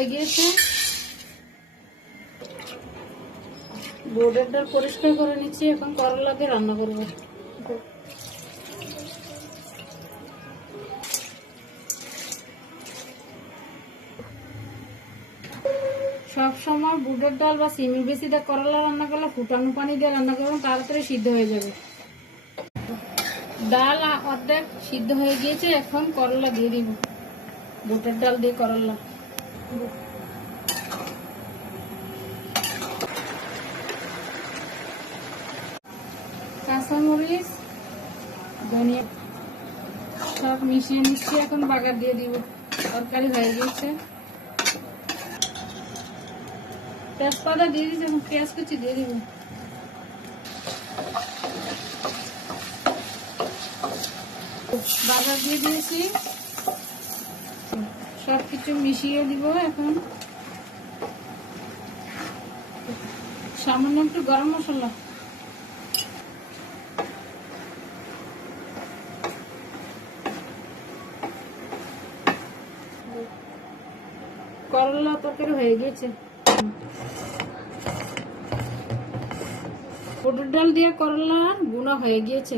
হয়ে গিয়েছে। বুটের ডাল পরিষ্কার করে নিচ্ছি, এখন করলা দিয়ে রান্না করবো। সবসময় বুটের ডাল বা সিমি বেশি দিয়ে করলা রান্না করলে ফুটানো পানি দিয়ে রান্না করবেন, তাড়াতাড়ি সিদ্ধ হয়ে যাবে। ডাল অর্ধেক সিদ্ধ হয়ে গিয়েছে, এখন করলা দিয়ে দিব। বুটের ডাল দিয়ে করলা, কাঁচামরিচ, ধনিয়া সব মিশিয়ে নিচ্ছি, এখন বাগার দিয়ে দিব। তরকারি হয়ে গিয়েছে, তেজপাতা দিয়ে দিচ্ছি, এখন পেঁয়াজ কুচি দিয়ে দিব। বাগার দিয়ে দিয়েছি, সবকিছু মিশিয়ে দিব। এখন সামান্য একটু গরম মশলা, করলা তরকারি হয়ে গেছে। বুটের ডাল দিয়ে করলা গুঁড়া হয়ে গিয়েছে।